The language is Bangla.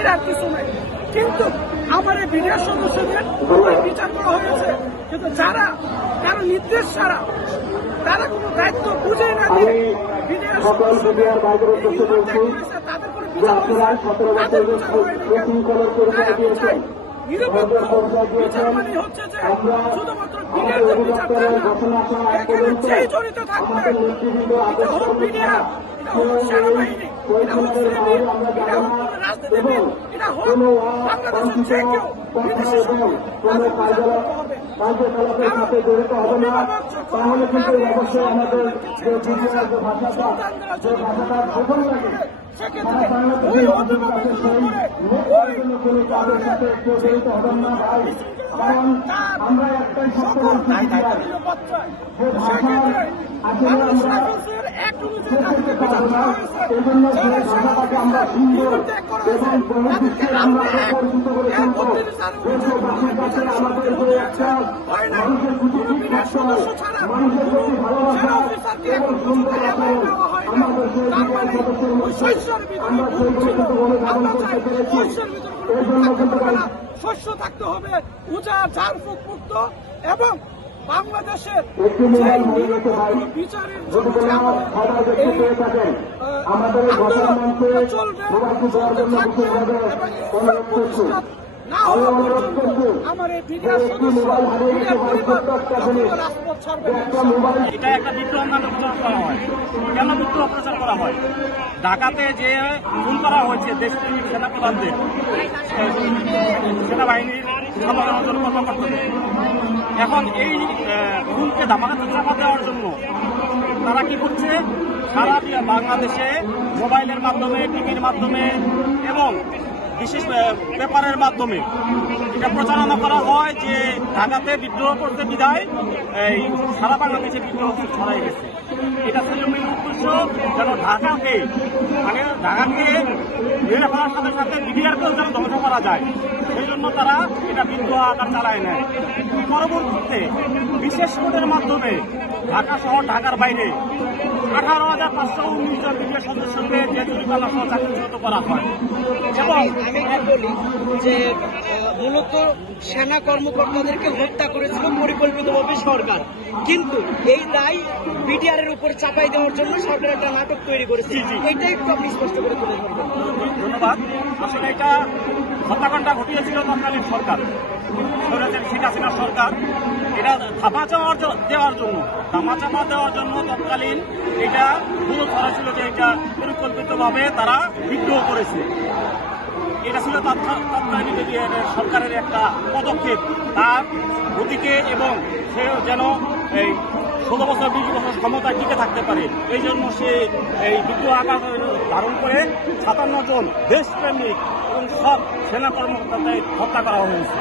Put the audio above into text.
বাইরে আর কিছু নাই। কিন্তু আমার এই বিডিআর সদস্যদের বিচার করা হয়েছে, কিন্তু যারা কারো নির্দেশ ছাড়া তারা কোনো দায়িত্ব বুঝে না দিয়ে বিডিআর সদস্যদের তাদের কোনো বিচার তাদের বিচার হয়নি। নিরপেক্ষ বিচার মানে হচ্ছে যে শুধুমাত্র বিডিআর বিচার না, এখানে যেই জড়িত থাকবে, এটা হোক বিডিআর, এটা হোক সেনাবাহিনী, এটা হোক সিভিল, এটা হোক রাজনীতিবিদ, এটা হোক বাংলাদেশের যে কেউ বিদেশি শক্তি, তাদের বিচার করতে হবে। অভিভাবক যখন সন্তানরা যদি সেক্ষেত্রে ওই অভিভাবকের উপরে ওই সকল দায় দায়িত্ব নিরাপত্তায় সেক্ষেত্রে বাংলাদেশ রাইফেলসের অ্যাক্ট অনুযায়ী তাদেরকে বিচার করা হয়েছে। যারা সেনাবাহিনীতে ত্যাগ করা হয়েছে তাদেরকে আমরা হয় না। কোনো বিনা সদস্য ছাড়া সেনা অফিসারকে এখন পর্যন্ত নেওয়া হয় না। তার মানে ওই শস্যের ভিতরে ভুল ছিল। আমরা চাই শস্যের ভিতরে থাকতে পারবে না, শস্য থাকতে হবে উজাড় ঝাড়ফুঁক মুক্ত এবং বাংলাদেশের বিচারের জন্য আন্দোলন চলবে, থাকবে এবং প্রতিষ্ঠা না হওয়া পর্যন্ত আমার এই বিডিআর সদস্য বিডিআর পরিবার রাজপথ ছাড়বে। এটা একটা বিদ্রোহ করা হয়। কেন বিদ্রোহ প্রচার করা হয়? ঢাকাতে যে খুন করা হয়েছে দেশপ্রেমিক সেনাপ্রধানদের, সেনাবাহিনীর সমাধানের জন্য কর্মকর্তাদের, এখন এই খুনকে ধামাকাতে চাপা দেওয়ার জন্য তারা কি করছে? সারা বাংলাদেশে মোবাইলের মাধ্যমে, টিভির মাধ্যমে এবং বিশেষ পেপারের মাধ্যমে এটা প্রচারণা করা হয় যে ঢাকাতে বিদ্রোহ করতে বিদায় এই সারা বাংলাদেশে বিদ্রোহ ছড়াই গেছে। এটা ছিল মূল উদ্দেশ্য, যেন ঢাকাকে মেরে ফেলার সাথে সাথে বিডিআরকেও যেন ধ্বংস করা যায়, সেই জন্য তারা এটা বিদ্রোহ আকার চালায় নেয়। পরবর্তীতে বিশেষ কোর্টের মাধ্যমে ঢাকা সহ ঢাকার বাইরে 18,519 জন বিডিআর সদস্যকে জেলখানা সহ চাকরিচ্যুত করা হয়। এবং আমি বলি যে মূলত সেনা কর্মকর্তাদেরকে হত্যা করেছিল পরিকল্পিতভাবে সরকার, কিন্তু এই দায় বিডিআর এর উপর চাপাই দেওয়ার জন্য সরকার একটা নাটক তৈরি করেছে। এটাই একটু আপনি স্পষ্ট করে তুলে ধরবেন। ধন্যবাদ। আসলে এটা হত্যাকাণ্ডটা ঘটিয়েছিল তৎকালীন সরকার, শেখ হাসিনা সরকার। এটা ধামাচাপা দেওয়ার জন্য তৎকালীন এটা ভুল ধরা ছিল যে এটা পরিকল্পিতভাবে তারা বিদ্রোহ করেছে। এটা ছিল তৎকালীন সরকারের একটা পদক্ষেপ তার গতিকে, এবং সে যেন এই 16 বছর 20 বছর ক্ষমতায় টিকে থাকতে পারে, এই জন্য সে এই বিদ্রোহ আকার ধারণ করে 57 জন দেশপ্রেমিক এবং সব সেনা কর্মকর্তাদের হত্যা করা হয়েছে।